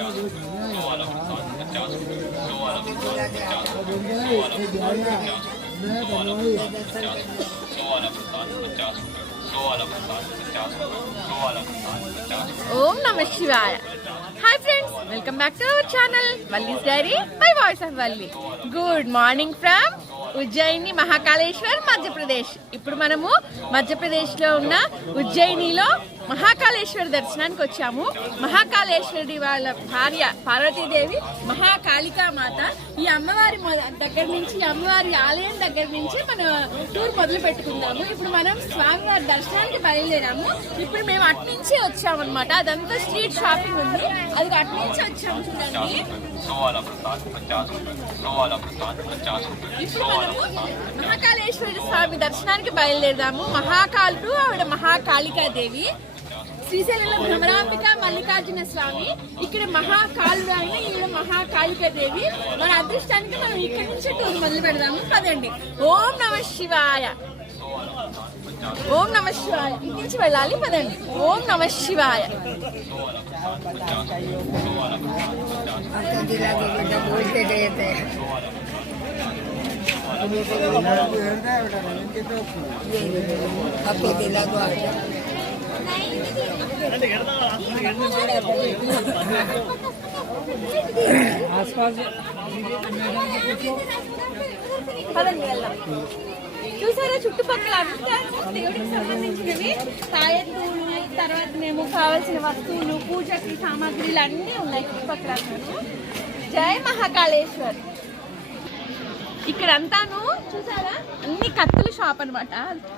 ఓం నమ శివాయ. Hi friends, welcome back to our channel Valli's diary by voice of Valli. Good morning from Ujjain Mahakaleshwar Madhya Pradesh. ఇప్పుడు మనము మధ్యప్రదేశ్లో ఉన్న ఉజ్జయినిలో మహాకాళేశ్వర దర్శనానికి వచ్చాము. మహాకాళేశ్వరుడి వాళ్ళ భార్య పార్వతీదేవి మహాకాళికా మాత. ఈ అమ్మవారి దగ్గర నుంచి, అమ్మవారి ఆలయం దగ్గర నుంచి మన టూర్ మొదలు పెట్టుకుందాము. ఇప్పుడు మనం స్వామివారి దర్శనానికి బయలుదేరాము. ఇప్పుడు మేము అట్నుంచి వచ్చామన్నమాట. అదంతా స్ట్రీట్ షాపింగ్ ఉంది, అది అట్నుంచి వచ్చాము. చూడండి, ఇప్పుడు మనము మహాకాళేశ్వర స్వామి దర్శనానికి బయలుదేరదాము. మహాకాళుడు, ఆవిడ మహాకాళికాదేవి. శ్రీశైలంలో భ్రమరాంబిక మల్లికార్జున స్వామి, ఇక్కడ మహాకాళుడు అయిన ఈవిడ మహాకాళికాదేవి. మన అదృష్టానికి మనం ఇక్కడ నుంచి టూర్ మొదలు పెడదాము. పదండి. ఓం నమ శివాయ, ఓం నమ శివాయ. ఇటు నుంచి వెళ్ళాలి, పదండి. ఓం నమ శివాయ. చూసారా, చుట్టుపక్కల అంతా దేవుడికి సంబంధించినవి తాయెత్తులు, తర్వాత మేము కావాల్సిన వస్తువులు, పూజకి సామాగ్రిలు అన్నీ ఉన్నాయి చుట్టుపక్కల. జై మహాకాళేశ్వర్. ఇక్కడ అంతాను చూసారా, అన్ని కత్తుల షాప్ అనమాట.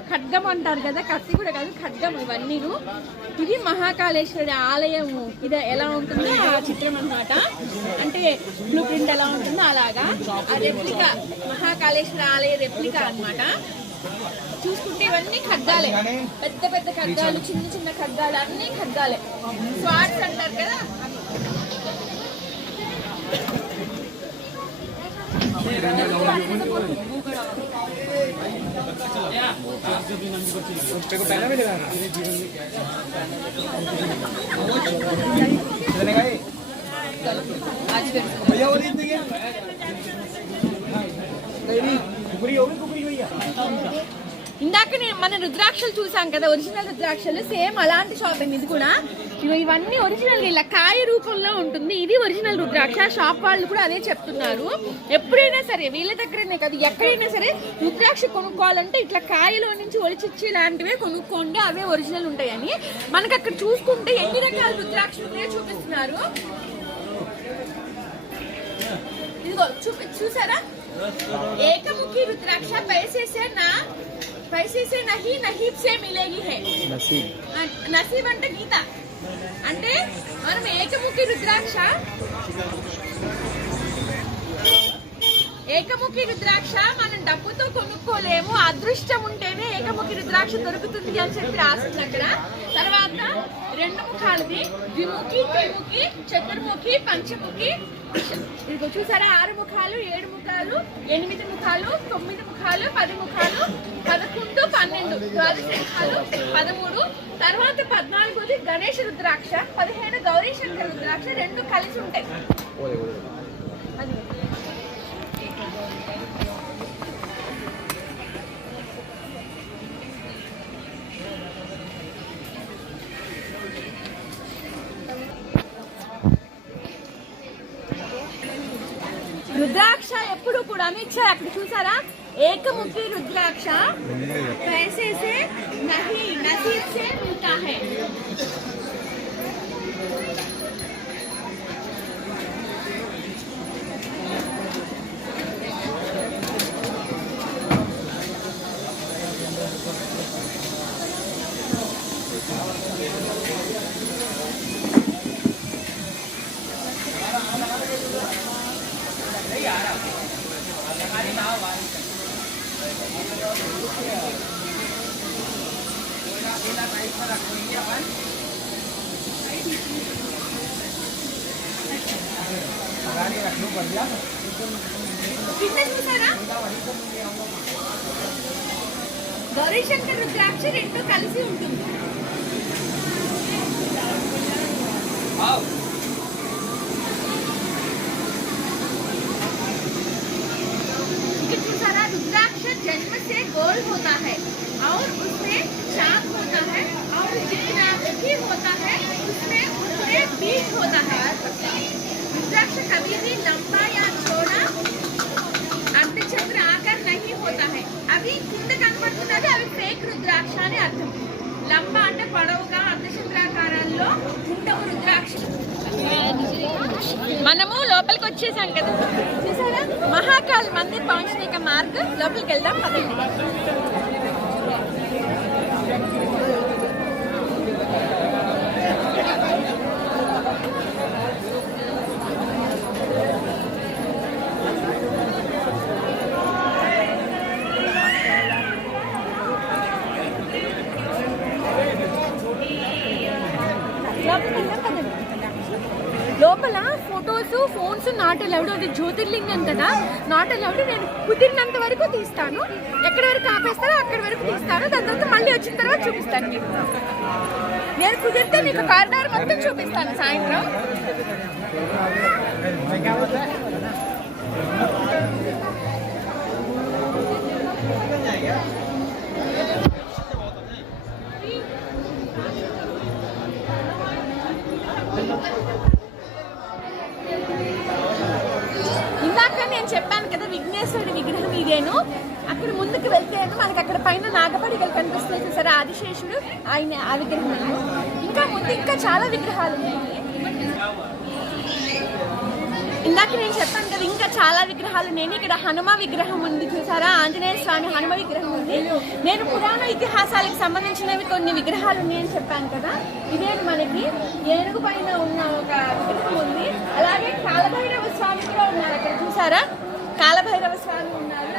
ఖడ్గం అంటారు కదా, కత్తి కూడా కాదు, ఖడ్గం ఇవన్నీను. ఇది మహాకాళేశ్వరి ఆలయము. ఇది ఎలా ఉంటుందో ఆ చిత్రం అనమాట. అంటే బ్లూ ప్రింట్ ఎలా ఉంటుందో అలాగా. ఆ రెప్లికా, మహాకాళేశ్వరి ఆలయ రెప్లికా అనమాట. చూసుకుంటే ఇవన్నీ ఖడ్గాలే, పెద్ద పెద్ద ఖడ్గాలు, చిన్న చిన్న ఖడ్గాలు, అన్ని ఖడ్గాలే. స్వార్డ్స్ అంటారు కదా. ఇందాక మన రుద్రాక్షలు చూసాం కదా, ఒరిజినల్ రుద్రాక్షలు. సేమ్ అలాంటి షాప్ అండి ఇది కూడా. ఇవన్నీ ఒరిజినల్, ఇలా కాయ రూపంలో ఉంటుంది. ఇది ఒరిజినల్ రుద్రాక్ష. షాప్ వాళ్ళు కూడా అదే చెప్తున్నారు. ఎప్పుడైనా సరే వీళ్ళ దగ్గరనే కాదు, ఎక్కడైనా సరే రుద్రాక్ష కొనుక్కోవాలంటే ఇట్లా కాయలో నుంచి ఒలిచిచ్చి లాంటివే కొనుక్కోండి, అవే ఒరిజినల్ ఉంటాయని. మనకు అక్కడ చూసుకుంటే ఎన్ని రకాల రుద్రాక్షలు ఉన్నాయో చూపిస్తున్నారు. ఇదిగో చూసారా, ఏకముఖి రుద్రాక్ష पैसे से नहीं नसीब से मिलेगी है. నసీబ్ అంటే గీత. అంటే మనం ఏకముఖి రుద్రాక్ష, ఏకముఖి రుద్రాక్ష మనం డబ్బుతో కొనుక్కోలేము, అదృష్టం ఉంటేనే ఏకముఖి రుద్రాక్ష దొరుకుతుంది అని చెప్పి రాస్తుంది అక్కడ. తర్వాత రెండు ముఖాలది, ద్విముఖి, త్రిముఖి, చతుర్ముఖి, పంచముఖి. ఇదిగో చూసారా, 6 ముఖాలు, 7 ముఖాలు, 8 ముఖాలు, 9 ముఖాలు, 10 ముఖాలు, 11, 12, 12 ముఖాలు, 13. తర్వాత 14ది గణేష రుద్రాక్ష, 15 గౌరీ శంకర రుద్రాక్ష. 2 కలిసి ఉంటాయి. అది రుద్రాక్ష ఎప్పుడు కూడా ఇచ్చారు అక్కడ. చూసారా, ఏకముఖి రుద్రాక్ష पैसे से नहीं नसीब से मिलता है. గౌరీ శంకర్ రుద్రాక్ష 2 కలిసి ఉంటుంది. లోపలికి వచ్చేసాం కదా, చూసారా మహాకాల్ మందిర్ పहुంचने का మార్గ్. లోపలికి వెళ్దాం పదండి. లోపల ఫొటోస్ ఫోన్స్ నాట్ అలౌడ్. అది జ్యోతిర్లింగం కదా, నాట్ అలౌడ్. నేను కుదిరినంత వరకు తీస్తాను, ఎక్కడి వరకు ఆపేస్తారో అక్కడి వరకు తీస్తాను. దాని తర్వాత మళ్ళీ వచ్చిన తర్వాత చూపిస్తాను మీకు. నేను కుదిరితే మీకు కారిడార్ మొత్తం చూపిస్తాను సాయంత్రం. ఇందాక నేను చెప్పాను కదా విఘ్నేశ్వరుడి విగ్రహం ఇదేను. అక్కడ ముందుకు వెళ్తే మనకి అక్కడ పైన నాగపడికలు కనిపిస్తాయి చూసారా, ఆదిశేషుడు ఆయన ఆ విగ్రహం. ఇంకా ముందు ఇంకా చాలా విగ్రహాలు ఉన్నాయి. ఇందాక నేను చెప్పాను కదా ఇంకా చాలా విగ్రహాలు నేను. ఇక్కడ హనుమ విగ్రహం ఉంది చూసారా, ఆంజనేయ స్వామి హనుమ విగ్రహం ఉంది. నేను పురాణ ఇతిహాసాలకు సంబంధించినవి కొన్ని విగ్రహాలు ఉన్నాయని చెప్పాను కదా. ఇదే మనకి ఏనుగు పైన ఉన్న ఒక విగ్రహం ఉంది. అలాగే కాలభైరవ స్వామి కూడా ఉన్నారు అక్కడ చూసారా, కాలభైరవ స్వామి ఉన్నారు.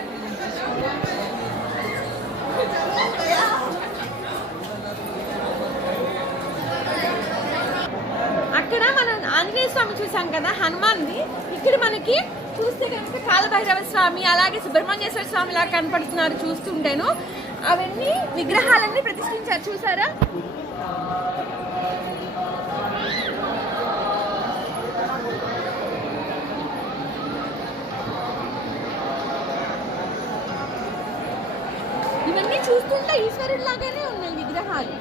అక్కడ మనం ఆంజనేయ స్వామి చూసాం కదా హనుమాన్ది. ఇక్కడ మనకి చూస్తే కనుక కాలభైరవ స్వామి అలాగే సుబ్రహ్మణ్యేశ్వర స్వామి లాగా కనపడుతున్నారు చూస్తుంటేను. అవన్నీ విగ్రహాలన్నీ ప్రతిష్ఠించారు చూసారా. ఇవన్నీ చూస్తుంటే ఈశ్వరుడు లాగానే ఉన్నాయి విగ్రహాలు.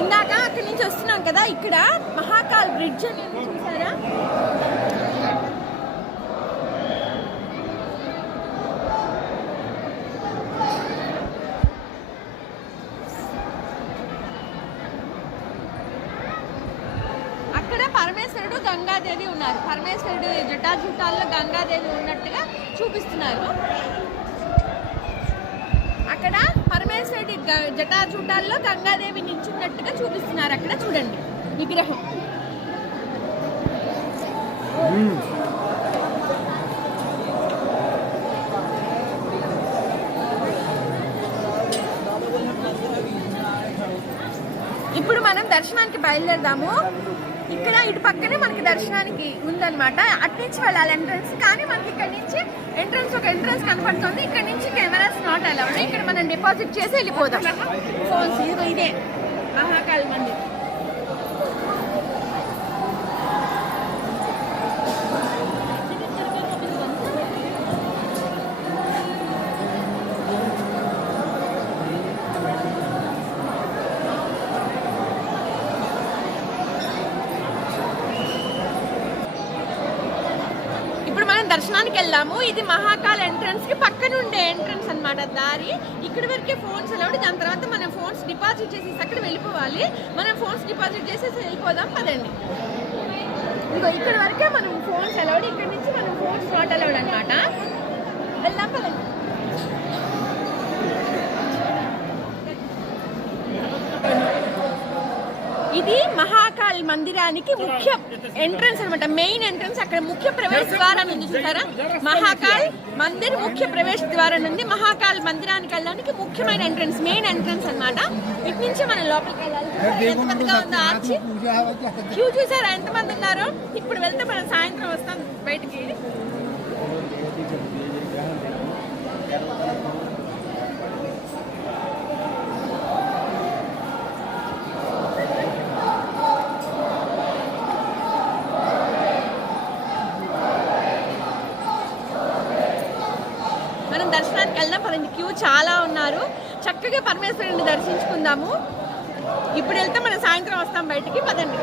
ఇందాక అక్కడి నుంచి వస్తున్నాం కదా, ఇక్కడ మహాకాల్ బ్రిడ్జ్ అనేది చూసారా. అక్కడ పరమేశ్వరుడు గంగాదేవి ఉన్నారు. పరమేశ్వరుడు జటాజుటాల్లో గంగాదేవి ఉన్నట్టుగా చూపిస్తున్నారు. అక్కడ పరమేశ్వరుడి జటాజూటాల్లో గంగాదేవి నిల్చున్నట్టుగా చూపిస్తున్నారు. అక్కడ చూడండి విగ్రహం. ఇప్పుడు మనం దర్శనానికి బయలుదేరదాము. ఇక్కడ ఇటు పక్కనే మనకి దర్శనానికి ఉందన్నమాట. అట్నుంచి వెళ్ళాలి ఎంట్రన్స్. కానీ మనకి ఇక్కడ నుంచి ఒక ఎంట్రన్స్ కనపడుతుంది. ఇక్కడ నుంచి కెమెరాస్ నాట్ అలౌడ్. ఇక్కడ మనం డిపాజిట్ చేసి వెళ్ళిపోదాం ఫోన్స్. ఇదే మహాకాల్ మందిర్. దర్శనానికి వెళ్దాము. ఇది మహాకాల్ ఎంట్రన్స్ కి పక్కన ఉండే ఎంట్రన్స్ అన్నమాట దారి. ఇక్కడ వరకే ఫోన్స్ అలౌడ్. దాని తర్వాత మనం ఫోన్స్ డిపాజిట్ చేసేసి అక్కడ వెళ్ళిపోవాలి. మనం ఫోన్స్ డిపాజిట్ చేసేసి వెళ్ళిపోదాం పదండి. ఇంకో ఇక్కడ వరకే మనం ఫోన్స్ అలౌడ్. ఇక్కడ నుంచి మనం ఫోన్స్ నాట్ అలౌడ్ అన్నమాట. వెళ్దాం పదండి. ఇది మహాకాల్ మందిరానికి ముఖ్య ఎంట్రన్స్ అనమాట, మెయిన్ ఎంట్రన్స్. అక్కడ ముఖ్య ప్రవేశ ద్వారం ఉంది చూసారా, మహాకాల్ మందిర్ ముఖ్య ప్రవేశ ద్వారం ఉంది. మహాకాల్ మందిరానికి వెళ్ళడానికి ముఖ్యమైన ఎంట్రన్స్, మెయిన్ ఎంట్రన్స్ అన్నమాట. ఇటు నుంచి మనం లోపలికి వెళ్ళాలి. ఎంతమందిగా ఉందో ఆర్చి క్యూ చూసారా, ఎంతమంది ఉన్నారు. ఇప్పుడు వెళ్తే మనం సాయంత్రం వస్తాం బయటికి. మనం దర్శనానికి వెళ్దాం పదండి. క్యూ చాలా ఉన్నారు. చక్కగా పరమేశ్వరుని దర్శించుకుందాము. ఇప్పుడు వెళ్తే మనం సాయంత్రం వస్తాం బయటికి. పదండి.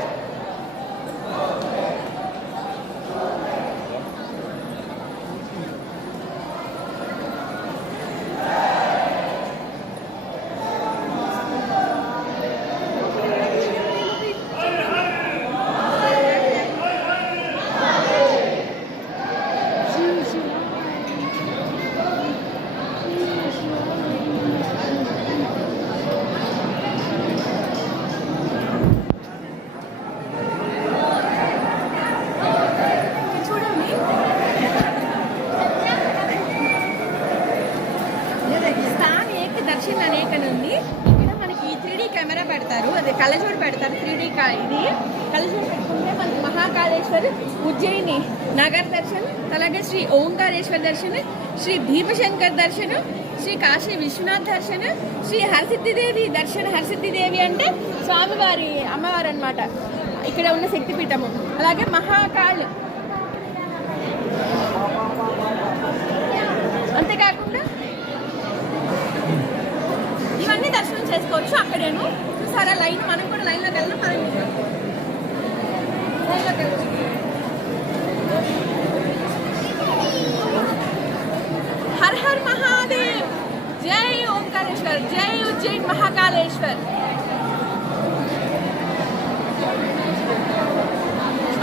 కళ్ళజోడు పెడతారు 3D ఇది కళ్ళజోడు పెట్టుకుంటే మనకి మహాకాళేశ్వర్, ఉజ్జయిని నగర్ దర్శన్, అలాగే శ్రీ ఓంకారేశ్వర్ దర్శన్, శ్రీ భీమశంకర్ దర్శనం, శ్రీ కాశీ విశ్వనాథ్ దర్శన్, శ్రీ హరసిద్ధిదేవి దర్శన్. హరసిద్ధిదేవి అంటే స్వామివారి అమ్మవారు అన్నమాట, ఇక్కడ ఉన్న శక్తిపీఠము. అలాగే మహాకాళ్, అంతేకాకుండా ఇవన్నీ దర్శనం చేసుకోవచ్చు అక్కడేను. చూసారా లైన్, మనం కూడా లైన్లోకి వెళ్దాం. లైన్లోకి వెళ్దాం. హర్ హర్ మహాదేవ్, జై ఓంకారేశ్వర్, జై ఉజ్జయిన్ మహాకాళేశ్వర్.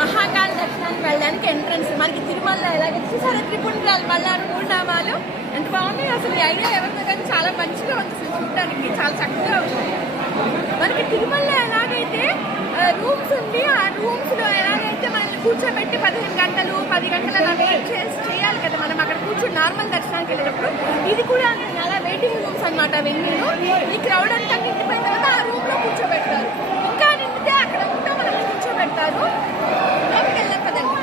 మహాకాళ దర్శనానికి వెళ్ళడానికి ఎంట్రన్స్ మనకి తిరుమల ఎలాగే చూసారా, త్రిపుండ్రాలు మళ్ళీ 3 నామాలు ఎంత బాగున్నాయి అసలు. ఈ ఐడియా ఎవరితో కానీ చాలా మంచిగా ఉంది అసలు, చూడటానికి చాలా చక్కగా ఉంది. మనకి తిరుమలలో ఎలాగైతే రూమ్స్ ఉంది, ఆ రూమ్స్లో ఎలాగైతే మనల్ని కూర్చోబెట్టి 15 గంటలు 10 గంటలు అలా వెయిట్ చేయాలి కదా మనం అక్కడ కూర్చొని నార్మల్ దర్శనానికి వెళ్ళేటప్పుడు. ఇది కూడా అలా వెయిటింగ్ రూమ్స్ అనమాట. వెన్నీలు ఈ క్రౌడ్ అంతా నిండిపోయిన తర్వాత ఆ రూమ్లో కూర్చోబెడతారు. ఇంకా నిండితే అక్కడ ఉంటే మనల్ని కూర్చోబెడతారు. లోపలికి వెళ్ళాం కదండి.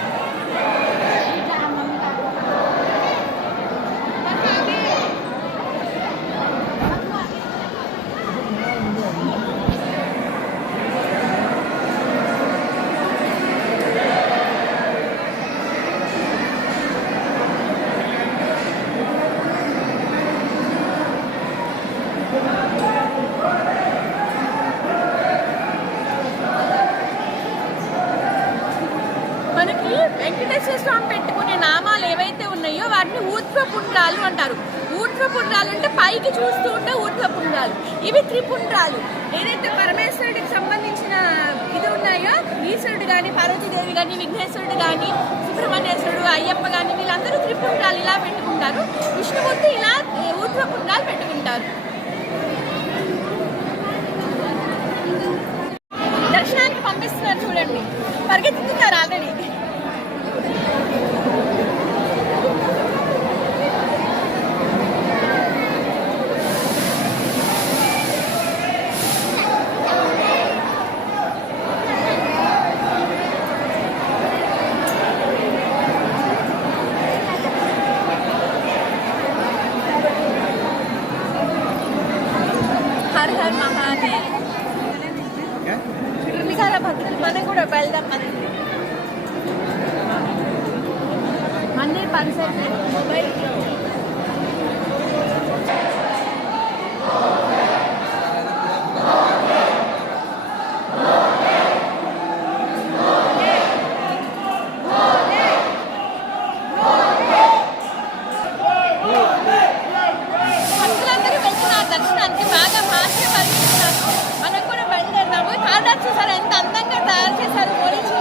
వెంకటేశ్వర స్వామి పెట్టుకునే నామాలు ఏవైతే ఉన్నాయో వాటిని ఊర్ధ్వపుండ్రాలు అంటారు. ఊర్ధ్వపుండ్రాలు అంటే పైకి చూస్తూ ఉంటే ఊర్ధ్వపుండ్రాలు. ఇవి త్రిపుండ్రాలు. ఏదైతే పరమేశ్వరుడికి సంబంధించిన ఇది ఉన్నాయో, ఈశ్వరుడు కానీ, పార్వతీదేవి కానీ, విఘ్నేశ్వరుడు కానీ, సుబ్రహ్మణ్యేశ్వరుడు, అయ్యప్ప కానీ, వీళ్ళందరూ త్రిపుండ్రాలు ఇలా పెట్టుకుంటారు. విష్ణుమూర్తి ఇలా ఊర్ధ్వపుండ్రాలు పెట్టుకుంటారు. దర్శనానికి పంపిస్తున్నారు చూడండి, పరిగెత్తుతున్నారు ఆల్రెడీ. Her her Mahadev. చాలా భక్తులు మనం కూడా వెళ్దాం. మందిర్ పరిసర మొబైల్ భక్తులందరూ వెళ్తున్నారు దర్శనానికి. బాగా ఫాస్ట్గా పరిగెత్తున్నారు. మనం కూడా బయలుదేరుతాము. కాదారు చూసారు ఎంత అందంగా తయారు చేశారు పోలీసులు.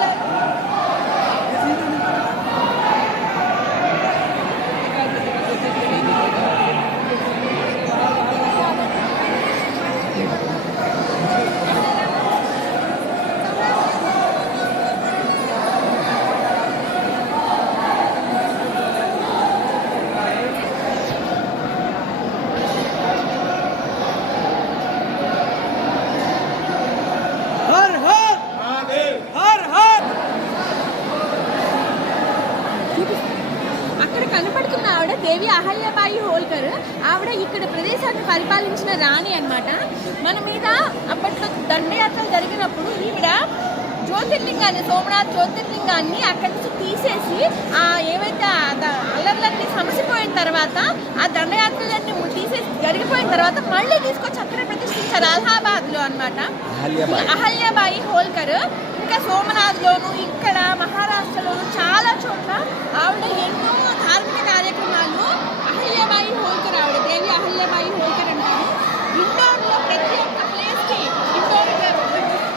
అక్కడ కనపడుతున్న ఆవిడ దేవి అహల్యబాయి హోల్కర్. ఆవిడ ఇక్కడ ప్రదేశాన్ని పరిపాలించిన రాణి అన్నమాట. మన మీద అప్పట్లో దండయాత్రలు జరిగినప్పుడు ఈవిడ జ్యోతిర్లింగాన్ని, సోమనాథ్ జ్యోతిర్లింగాన్ని అక్కడి నుంచి తీసేసి ఏవైతే అల్లర్లన్నీ సమసిపోయిన తర్వాత ఆ దండయాత్రలన్నీ తీసేసి జరిగిపోయిన తర్వాత మళ్ళీ తీసుకొచ్చి అక్కడ ప్రతిష్ఠించారు అలహాబాద్లో అనమాట. అహల్యాబాయి హోల్కర్. ఇంకా సోమనాథ్లోను, ఇక్కడ మహారాష్ట్రలోను చాలా చోట్ల ఆవిడ ఎన్నో ధార్మిక కార్యక్రమాలు. అహల్యాబాయి హోల్కర్ ఆవిడ, దేవి అహల్యాబాయి హోల్కర్ అంటారు. ఇండోర్లో ప్రతి ఒక్క ప్లేస్కి, ఇండోర్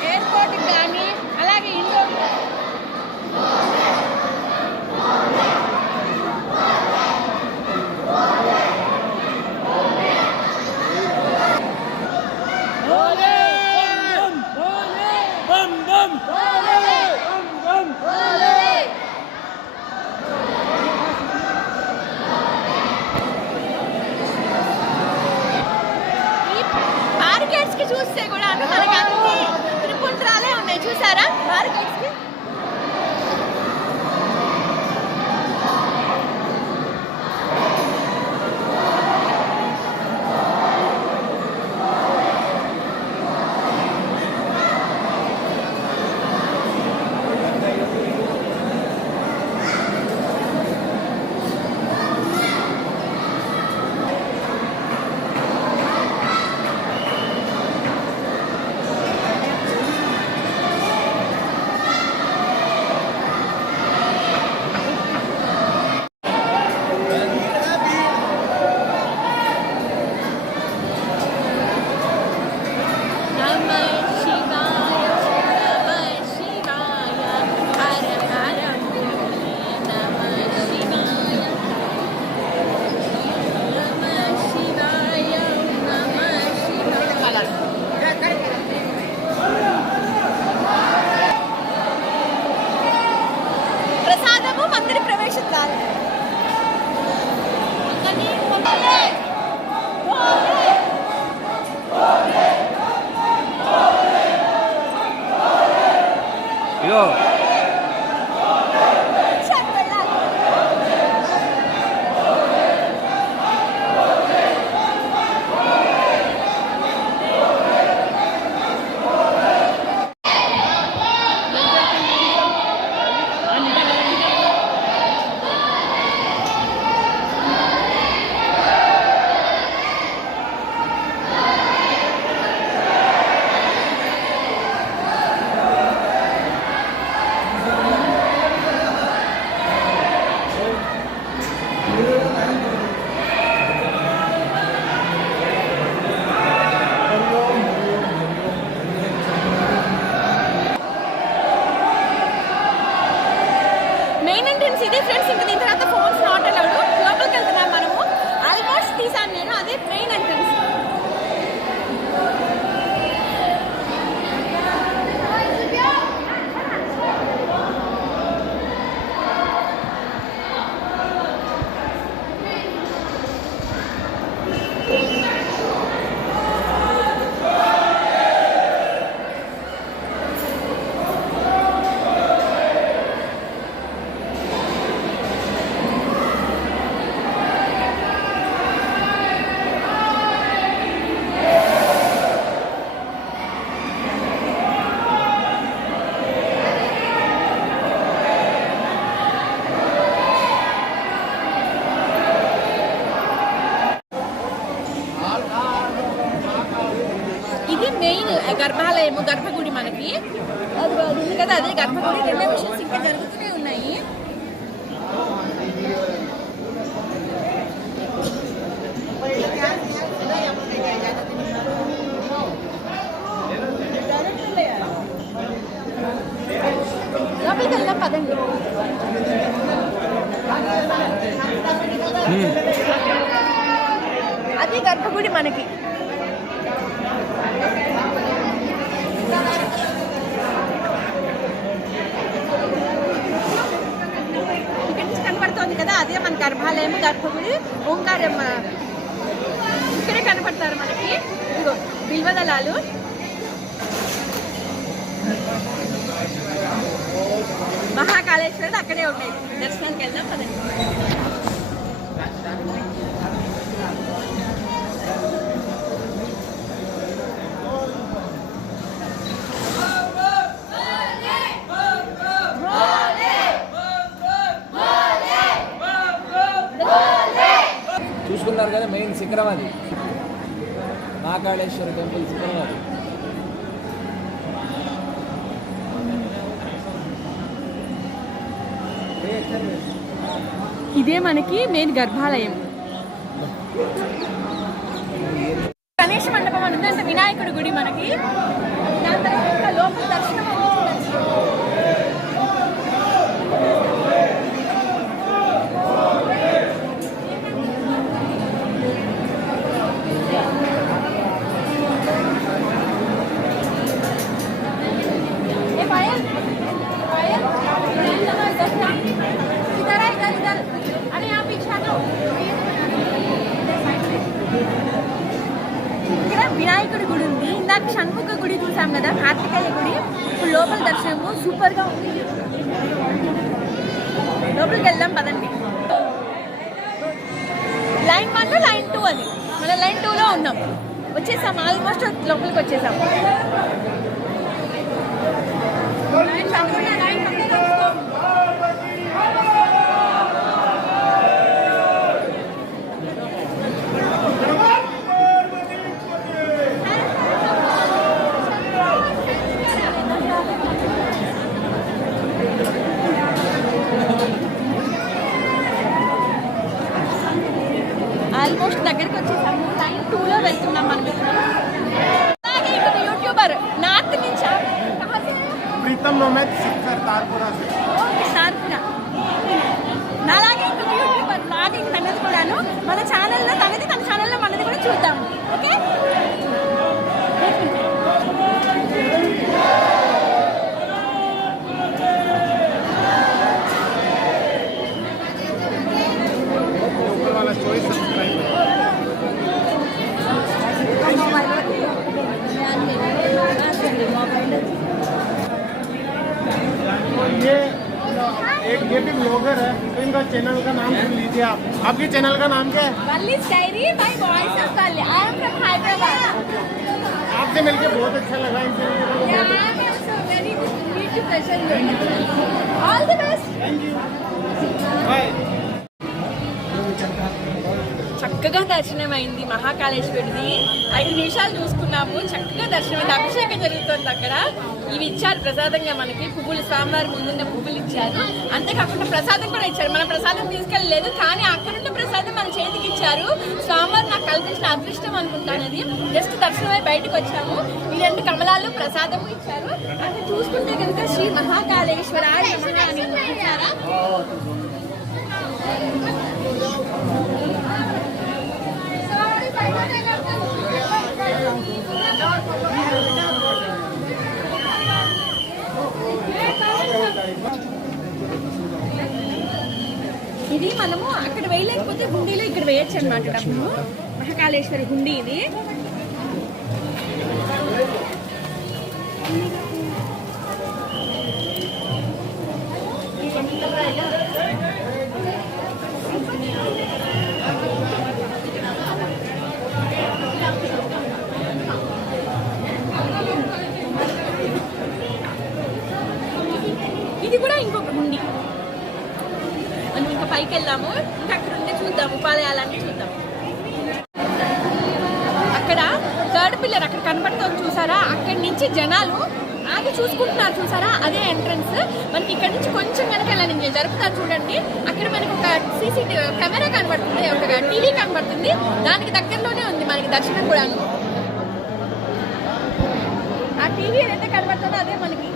ఎయిర్పోర్ట్కి కానీ అలాగే ఇండోర్ చూస్తే కూడా మనకి అన్ని త్రిపుండ్రాలే ఉన్నాయి. చూసారా మార్కెట్స్ కి? ఇదే ఫ్రెండ్స్. ఇంకా దీని తర్వాత ఫోన్స్ నాట్ అలౌడ్. లోపలికి వెళ్తున్నాం మనము. ఆల్మోస్ట్ తీసాను నేను. అదే మెయిన్ ఎంట్రన్స్. మెయిన్ గర్భాలయము, గర్భగుడి మనకి అది ఉంది కదా, అదే గర్భగుడి. రెనోవేషన్స్ ఇంకా జరుగుతూనే ఉన్నాయి. లోపలికి వెళ్దాం పదండి. అది గర్భగుడి మనకి. కనపడుతోంది కదా, అదే మన గర్భాలయం, గర్భగుడి. ఓంకారం ఇక్కడే కనపడతారు మనకి. ఇదిగో బిల్వదళాలు. మహాకాళేశ్వరుడు అక్కడే ఉన్నాయి. దర్శనానికి వెళ్దాం పదండి. చూస్తున్నారు కదా మెయిన్ శిఖరం అది, మహాకాళేశ్వర టెంపుల్ శిఖరం అది. ఇదే మనకి మెయిన్ గర్భాలయం. గణేష్ మండపం అని అంటే వినాయకుడి గుడి మనకి. దాని తర్వాత లోపల దర్శనం వినాయకుడి గుడి ఉంది. ఇందాక షణ్ముఖ గుడి చూసాం కదా, కార్తికేయ గుడి. ఇప్పుడు లోపల దర్శనము సూపర్గా ఉంది. లోపలికి వెళ్దాం పదండి. లైన్ 1 లైన్ 2 అది, మన లైన్ 2లో ఉన్నాం. వచ్చేసాం, ఆల్మోస్ట్ లోపలికి వచ్చేసాం. ఆల్మోస్ట్ దగ్గరికి వచ్చేసాము. లైన్ 2లో వెళ్తున్నాం మనం. అలాగే ఇక్కడ యూట్యూబర్ నార్త్ నుంచి प्रीतम नोमैद तारपुरा से। ఓకే, తార్పురా. అలాగే ఇక్కడ యూట్యూబర్ బ్లాగింగ్ తనది కూడాను మన ఛానల్లో, తనది తన ఛానల్లో మనది కూడా చూద్దాం. ఓకే, वाला चॉइस सब्सक्राइब ये एक ये भी ब्लॉगर है, तो इनका चैनल का नाम सुन लीजिए आप। आपके चैनल का नाम क्या है? Valli's diary by voice of Valli. I am from Hyderabad. आपसे मिलके बहुत अच्छा लगा। इनसे Yeah, I am also very meet you present. All the best. Thank you, bye. చక్కగా దర్శనం అయింది మహాకాళేశ్వరుడిది. 5 నిమిషాలు చూసుకున్నాము, చక్కగా దర్శనం. అభిషేకం జరుగుతుంది అక్కడ. ఇవి ఇచ్చారు ప్రసాదంగా మనకి, పువ్వులు. స్వామివారి ముందున్న పువ్వులు ఇచ్చారు. అంతేకాకుండా ప్రసాదం కూడా ఇచ్చారు. మన ప్రసాదం తీసుకెళ్ళలేదు, కానీ అక్కడున్న ప్రసాదం మన చేతికి ఇచ్చారు. స్వామివారు నాకు కల్పించిన అదృష్టం అనుకుంటాను అది. జస్ట్ దర్శనమై బయటకు వచ్చాము. ఈ 2 కమలాలు ప్రసాదము ఇచ్చారు. అది చూసుకుంటే కనుక శ్రీ మహాకాళేశ్వరాయ నమః అని చూసారా. ఇది మనము అక్కడ వేయలేకపోతే హుండీలో ఇక్కడ వేయచ్చు అనమాట. డబ్బులు మహాకాళేశ్వరి హుండీ ఇది. ఇది కూడా ఇంకొక హుండీ. మనం ఇంకా పైకి వెళ్దాము, ఇంకా అక్కడ ఉంటే చూద్దాము, ఉపాలయాలన్నీ చూద్దాం. అక్కడ 3rd పిల్లర్ అక్కడ కనబడుతుంది చూసారా, అక్కడి నుంచి జనాలు ఆగి చూసుకుంటున్నారు చూసారా, అదే ఎంట్రన్స్. మనకి ఇక్కడ నుంచి కొంచెం కనుక వెళ్ళాలని జరుపుతారు చూడండి. అక్కడ మనకి ఒక CCTV కెమెరా కనబడుతుంది, ఒక టీవీ కనబడుతుంది. దానికి దగ్గరలోనే ఉంది మనకి దర్శనం కూడాను. ఆ టీవీ ఏదైతే కనబడుతుందో అదే మనకి